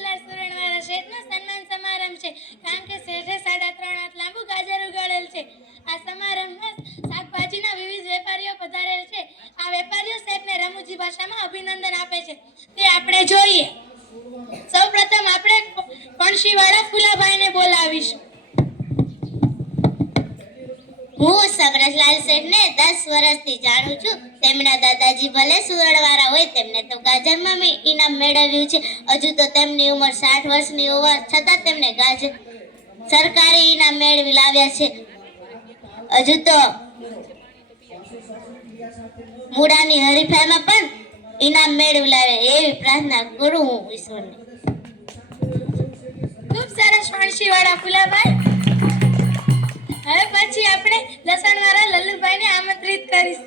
સમરસલાલ સુરણવાળા શેઠનો સન્માન સમારંભ છે. કારણ કે શેઠે સાડા ત્રણ હાથ લાંબુ ગાજર ઉગાડેલ છે. આ સમારંભમાં શાકભાજીના વિવિધ વેપારીઓ પધારેલ છે. આ વેપારીઓ શેઠને રમૂજી ભાષામાં અભિનંદન આપે છે. તે આપણે જોઈએ. સૌપ્રથમ આપણે પણશીવાળા ફુલાભાઈને બોલાવીશું. હું સમરસલાલ શેઠને દસ વર્ષથી જાણું છું. તેમના દાદાજી ભલે સુરણવાળા હોય, તેમને તો ગાજરમાં મેં ઇનામ મેળવ્યું છે. હજુ તો તેમની ઉંમર સાઠ વર્ષની હોવા છતાં તેમને ગાજર સરકારી ઇનામ મેળવી લાવ્યા છે. હજુ તો મૂળાની હરીફાઈમાં પણ ઇનામ મેળવી લાવે એવી પ્રાર્થના કરું હું ઈશ્વરને. ખૂબ સરસ પણશીવાળા ફુલાભાઈ. લસણવાળા લલ્લુભાઈને આમંત્રિત કરીશ.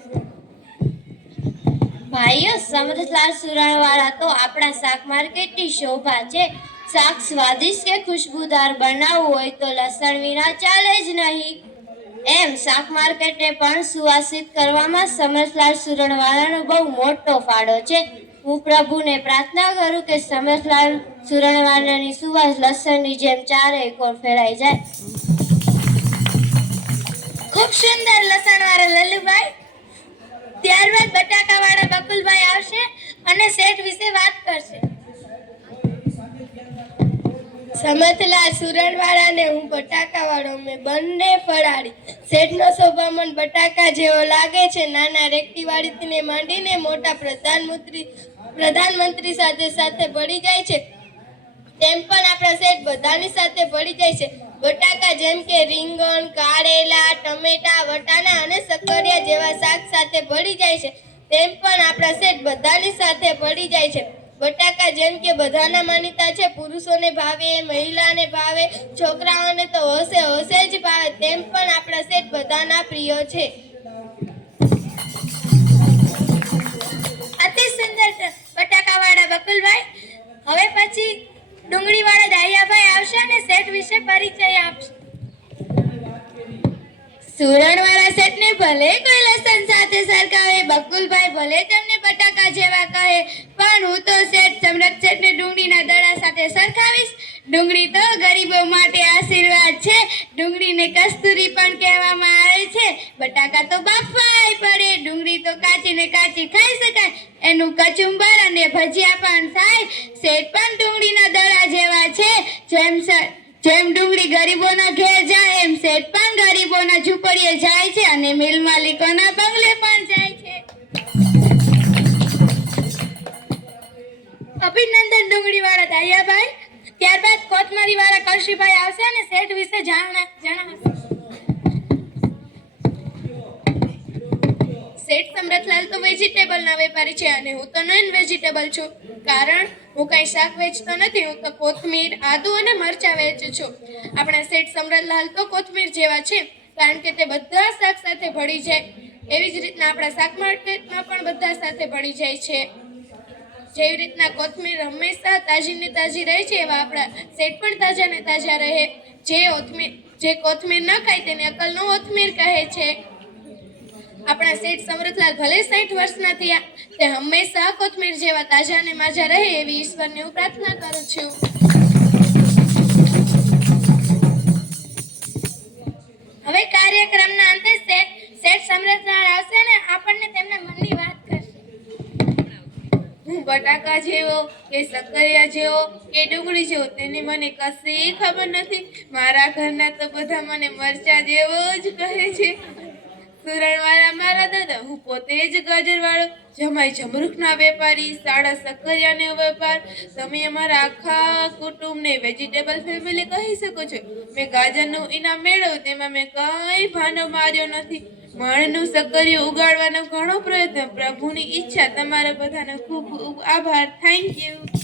ભાઈઓ, સમરસલાલ સુરણવાળા તો આપણા શાક માર્કેટની શોભા છે. શાક સ્વાદિષ્ટ કે ખુશબુદાર બનાવવું હોય તો લસણ વિના ચાલે જ નહીં. એમ શાક માર્કેટને પણ સુવાસિત કરવામાં સમરસલાલ સુરણવાળાનો બહુ મોટો ફાળો છે. હું પ્રભુને પ્રાર્થના કરું કે સમરસલાલ સુરણવાળાની સુવાસ લસણની જેમ ચારે કોર ફેલાઈ જાય. ખૂબ સુંદર લસણવાળા લલ્લુભાઈ. ત્યારબાદ બટાકાવાળા બકુલભાઈ આવશે અને શેઠ વિશે વાત કરશે. સમતલા સુરણવાળાને હું બટાકાવાળો મેં બંને ફળાડી. શેઠનો સ્વભાવ મન બટાકા જેવો લાગે છે. નાના રેકટીવાળીથી માંડીને મોટા પ્રધાનમંત્રી પ્રધાનમંત્રી સાથે સાથે ભળી જાય છે. તેમ પણ આપણા શેઠ બધાની સાથે ભળી જાય છે. બટાકા જેમ કે રીંગણ, કારેલા, ટમેટા, વટાણા અને સક્કરિયા જેવા શાક સાથે ભળી જાય છે, તેમ પણ આપણા શેઠ બધાની સાથે ભળી જાય છે. બટાકા જેમ કે બધાના માનીતા છે, પુરુષોને ભાવે, મહિલાને ભાવે, છોકરાઓને તો હશે હશે જ ભાવે, તેમ પણ આપણા શેઠ બધાના પ્રિય છે. અતિ સુંદર બટાકાવાળા બકુલભાઈ, હવે પછી ડુંગળીવાળા દાહિયાભાઈ આવશે અને સેટ વિશે પરિચય આપશે. સુરણવાળા સેટને ભલે કોઈ લસણ સાથે સરખાવે બકુલભાઈ ભલે તેમને બટાકા જેવા કહે, પણ હું તો સેટ સમ્રાટ સેટને ડુંગળીના દડા સાથે સરખાવીશ ડુંગળી તો ગરીબો માટે આશીર્વાદ છે. ડુંગળીને કસ્તુરી પણ કહેવામાં આવે છે. બટાકા તો બાફવાય પડે. ડુંગળી તો કાચીને કાચી ખાઈ શકાય. એનું કચુંબર અને ભજીયા પણ થાય. શેઠ પણ ડુંગળીના દડા જેવા છે. જેમ જેમ ડુંગળી ગરીબોના ઘેર જાય, એમ શેઠ પણ ગરીબોના ઝૂંપડીએ જાય છે અને મિલ માલિકોના બંગલે પણ જાય છે. અભિનંદન ડુંગળીવાળા દાયાભાઈ. ત્યારબાદ કોથમરીવાળા કરશીભાઈ આવશે અને શેઠ વિશે જાણ જણાવશે. શેઠ સમરથલાલ તો વેજીટેબલના વેપારી છે અને હું તો નોન વેજીટેબલ છું. કારણ હું કાંઈ શાક વેચતો નથી, હું તો કોથમીર, આદુ અને મરચાં વેચું છું. આપણા શેઠ સમરથલાલ તો કોથમીર જેવા છે, કારણ કે તે બધા શાક સાથે ભળી જાય. એવી જ રીતના આપણા શાક માર્કેટમાં પણ બધા સાથે ભળી જાય છે. જેવી રીતના કોથમીર હંમેશા તાજી ને તાજી રહે છે, એવા આપણા સેટ પણ તાજા ને તાજા રહે. જે ઓથમીર જે કોથમીર ન ખાય તેને અકલનો ઓથમીર કહે છે. આપણા શેઠ સમૃદ્ધલાલ ભલે સાઠ વર્ષના થયા, તે હંમેશા કોથમીર જેવા તાજા અને માજા રહે એવી ઈશ્વરને હું પ્રાર્થના કરું છું. હવે કાર્યક્રમના અંતે શેઠ સમૃદ્ધલાલ આવશે ને? આપણને તેમના કરશે બટાકા જેવો કે સક્કરિયા જેવો કે ડુંગળી જેવો તેની મને કશી ખબર નથી. મારા ઘરના તો બધા મને મરચા જેવો જ કહે છે. સુરણવાળા મારા દાદા, હું પોતે જ ગાજરવાળો. જમાઈ જમરૂખના વેપારી, સાડા સક્કરિયાનો વેપાર. તમે અમારા આખા કુટુંબને વેજીટેબલ ફેમિલી કહી શકો છો. મેં ગાજરનું ઇનામ મેળવ્યું, તેમાં મેં કંઈ ભાનો માર્યો નથી. મણનું સક્કરિયું ઉગાડવાનો ઘણો પ્રયત્ન. પ્રભુની ઈચ્છા. તમારા બધાનો ખૂબ ખૂબ આભાર. Thank you